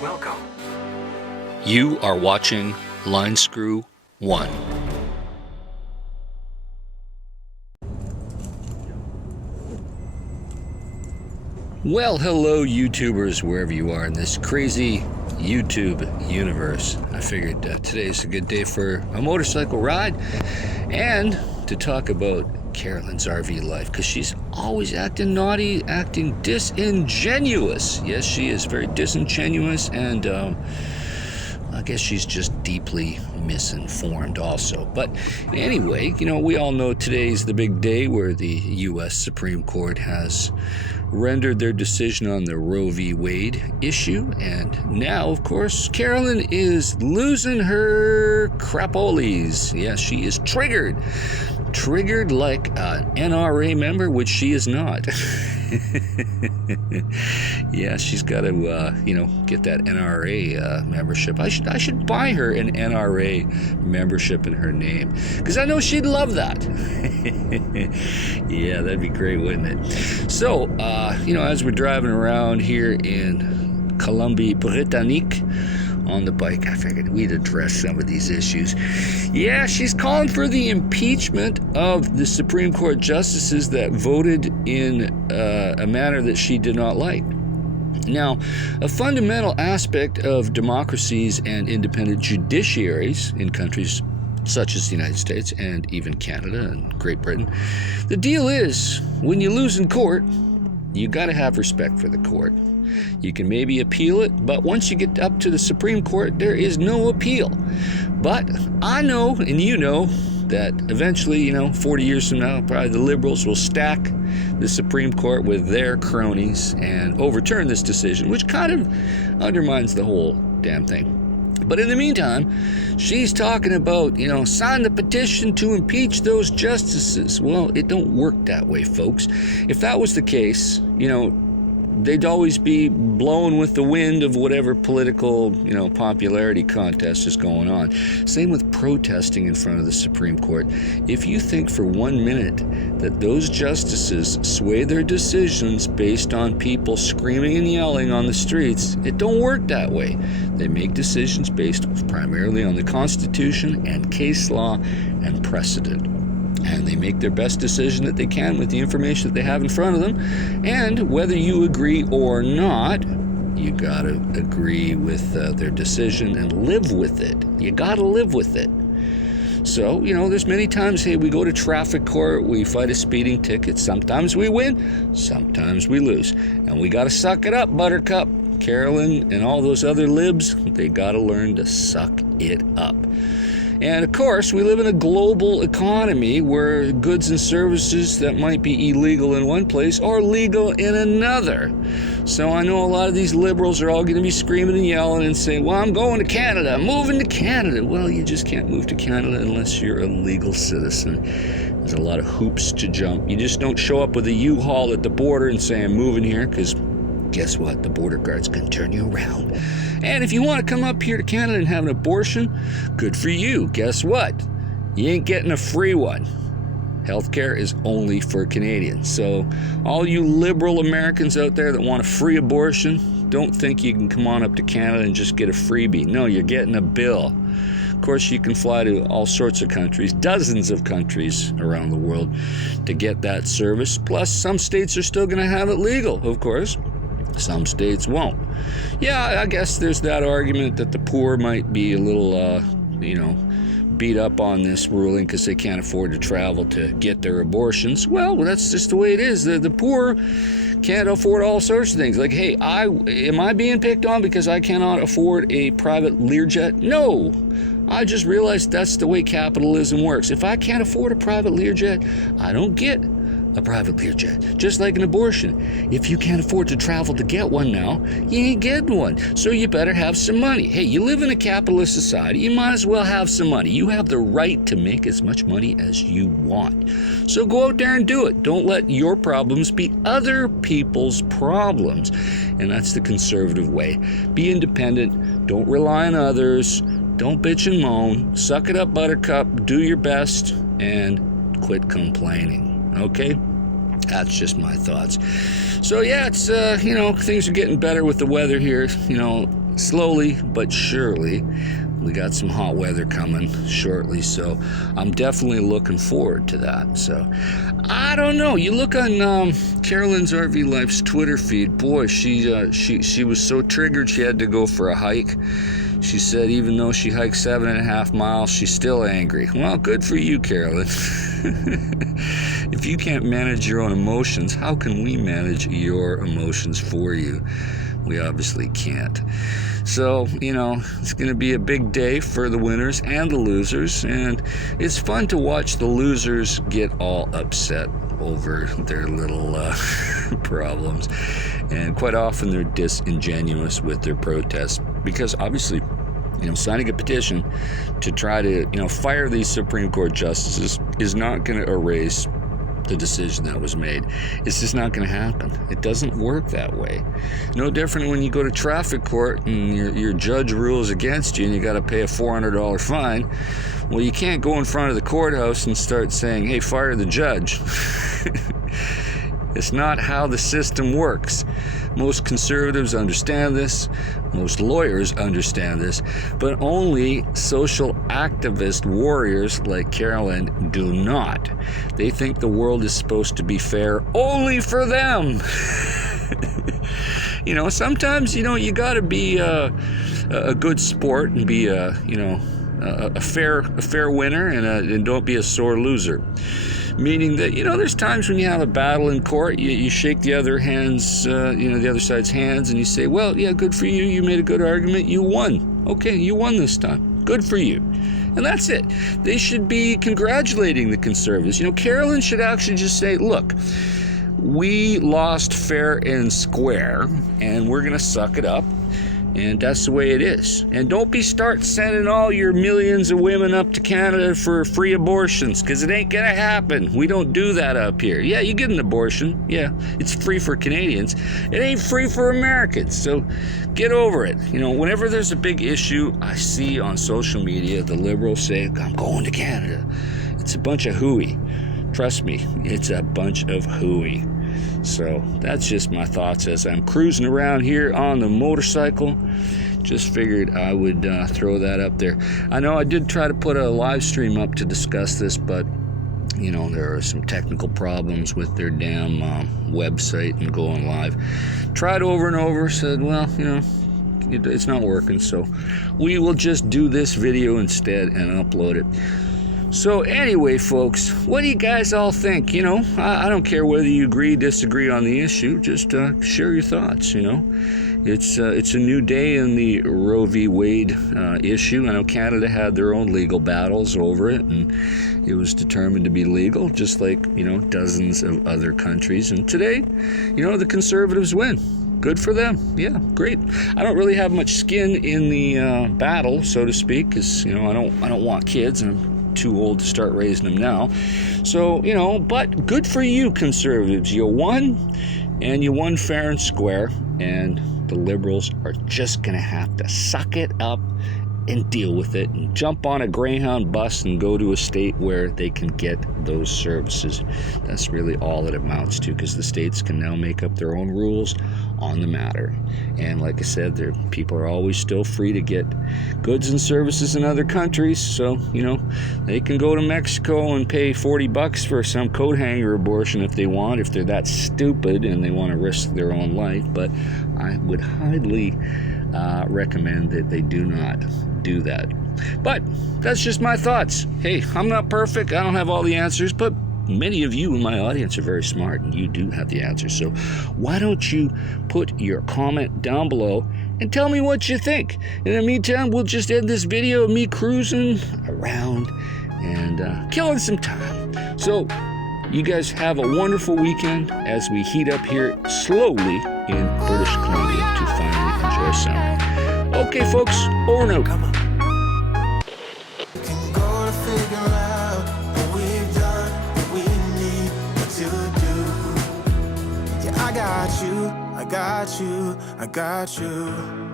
Welcome. You are watching Line Screw 1. Well, hello YouTubers, wherever you are in this crazy YouTube universe. I figured today's a good day for a motorcycle ride and to talk about Carolyn's RV life, because she's always acting naughty, acting disingenuous. Yes, she is very disingenuous, and I guess she's just deeply misinformed also. But anyway, we all know today's the big day where the U.S. Supreme Court has rendered their decision on the Roe v. Wade issue. And now, of course, Carolyn is losing her crapoles. Yes, she is triggered. Triggered like an NRA member, which she is not. Yeah, she's got to, get that NRA membership. I should buy her an NRA membership in her name, because I know she'd love that. Yeah, that'd be great, wouldn't it? So, as we're driving around here in Colombie-Britannique on the bike, I figured we'd address some of these issues. Yeah, she's calling for the impeachment of the Supreme Court justices that voted in a manner that she did not like. Now, a fundamental aspect of democracies and independent judiciaries in countries such as the United States and even Canada and Great Britain, the deal is, when you lose in court, you got to have respect for the court. You can maybe appeal it, but once you get up to the Supreme Court, there is no appeal. But I know, and you know, that eventually, 40 years from now, probably the liberals will stack the Supreme Court with their cronies and overturn this decision, which kind of undermines the whole damn thing. But in the meantime, she's talking about, sign the petition to impeach those justices. Well, it don't work that way, folks. If that was the case, they'd always be blown with the wind of whatever political, popularity contest is going on. Same with protesting in front of the Supreme Court. If you think for 1 minute that those justices sway their decisions based on people screaming and yelling on the streets, it don't work that way. They make decisions based primarily on the Constitution and case law and precedent. And they make their best decision that they can with the information that they have in front of them. And whether you agree or not, you got to agree with their decision and live with it. You got to live with it. So, there's many times, hey, we go to traffic court, we fight a speeding ticket. Sometimes we win, sometimes we lose. And we got to suck it up, Buttercup. Carolyn and all those other libs, they got to learn to suck it up. And of course, we live in a global economy where goods and services that might be illegal in one place are legal in another. So I know a lot of these liberals are all going to be screaming and yelling and saying, well, I'm going to Canada, I'm moving to Canada. Well, you just can't move to Canada unless you're a legal citizen. There's a lot of hoops to jump. You just don't show up with a U-Haul at the border and say, I'm moving here, because guess what? The border guards can turn you around. And if you want to come up here to Canada and have an abortion, good for you. Guess what? You ain't getting a free one. Healthcare is only for Canadians. So all you liberal Americans out there that want a free abortion, don't think you can come on up to Canada and just get a freebie. No, you're getting a bill. Of course, you can fly to all sorts of countries, dozens of countries around the world to get that service. Plus, some states are still going to have it legal, of course. Some states won't. Yeah, I guess there's that argument that the poor might be a little, beat up on this ruling because they can't afford to travel to get their abortions. Well, that's just the way it is. The poor can't afford all sorts of things. Like, hey, am I being picked on because I cannot afford a private Learjet? No. I just realized that's the way capitalism works. If I can't afford a private Learjet, I don't get a private Learjet. Just like an abortion. If you can't afford to travel to get one now, you ain't getting one. So you better have some money. Hey, you live in a capitalist society, you might as well have some money. You have the right to make as much money as you want. So go out there and do it. Don't let your problems be other people's problems. And that's the conservative way. Be independent. Don't rely on others. Don't bitch and moan. Suck it up, Buttercup. Do your best and quit complaining. Okay? That's just my thoughts. So yeah, it's you know, things are getting better with the weather here, you know, slowly but surely. We got some hot weather coming shortly, so I'm definitely looking forward to that. So I don't know, you look on Carolyn's RV Life's Twitter feed, boy, she was so triggered she had to go for a hike. She said even though she hiked 7.5 miles, she's still angry. Well, good for you, Carolyn. If you can't manage your own emotions, how can we manage your emotions for you? We obviously can't. So, you know, it's going to be a big day for the winners and the losers, and it's fun to watch the losers get all upset over their little problems, and quite often they're disingenuous with their protests, because obviously, you know, signing a petition to try to, you know, fire these Supreme Court justices is not going to erase the decision that was made. It's just not going to happen. It doesn't work that way. No different when you go to traffic court and your judge rules against you and you got to pay a $400 fine. Well, you can't go in front of the courthouse and start saying, hey, fire the judge. It's not how the system works. Most conservatives understand this. Most lawyers understand this. But only social activist warriors like Carolyn do not. They think the world is supposed to be fair only for them. You know, sometimes, you know, you got to be a good sport and be a fair winner and don't be a sore loser. Meaning that, you know, there's times when you have a battle in court, you shake the other the other side's hands, and you say, well, yeah, good for you. You made a good argument. You won. Okay, you won this time. Good for you. And that's it. They should be congratulating the conservatives. You know, Carolyn should actually just say, look, we lost fair and square, and we're going to suck it up. And that's the way it is. And don't start sending all your millions of women up to Canada for free abortions, because it ain't going to happen. We don't do that up here. Yeah, you get an abortion. Yeah, it's free for Canadians. It ain't free for Americans. So get over it. You know, whenever there's a big issue, I see on social media the Liberals say, I'm going to Canada. It's a bunch of hooey. Trust me, it's a bunch of hooey. So that's just my thoughts as I'm cruising around here on the motorcycle. Just figured I would throw that up there. I know I did try to put a live stream up to discuss this, but you know, there are some technical problems with their damn website and going live. Tried over and over, said, well, you know, it's not working, so we will just do this video instead and upload it. So anyway, folks, what do you guys all think? You know, I don't care whether you agree, disagree on the issue. Just share your thoughts, you know. It's a new day in the Roe v. Wade issue. I know Canada had their own legal battles over it, and it was determined to be legal, just like, you know, dozens of other countries. And today, you know, the conservatives win. Good for them. Yeah, great. I don't really have much skin in the battle, so to speak, because, you know, I don't want kids, and I'm too old to start raising them now. So, you know, but good for you, conservatives. You won, and you won fair and square, and the Liberals are just going to have to suck it up and deal with it and jump on a Greyhound bus and go to a state where they can get those services. That's really all it amounts to, because the states can now make up their own rules on the matter. And like I said, people are always still free to get goods and services in other countries. So, you know, they can go to Mexico and pay $40 for some coat hanger abortion if they want, if they're that stupid and they want to risk their own life. But I would highly recommend that they do not do that. But that's just my thoughts. Hey, I'm not perfect. I don't have all the answers, but many of you in my audience are very smart, and you do have the answers. So why don't you put your comment down below and tell me what you think? In the meantime, we'll just end this video of me cruising around and killing some time. So you guys have a wonderful weekend as we heat up here slowly in British Columbia to finally enjoy summer. Okay, folks, over and out. Come on. You can go to figure out what we've done, what we need to do. Yeah, I got you, I got you, I got you.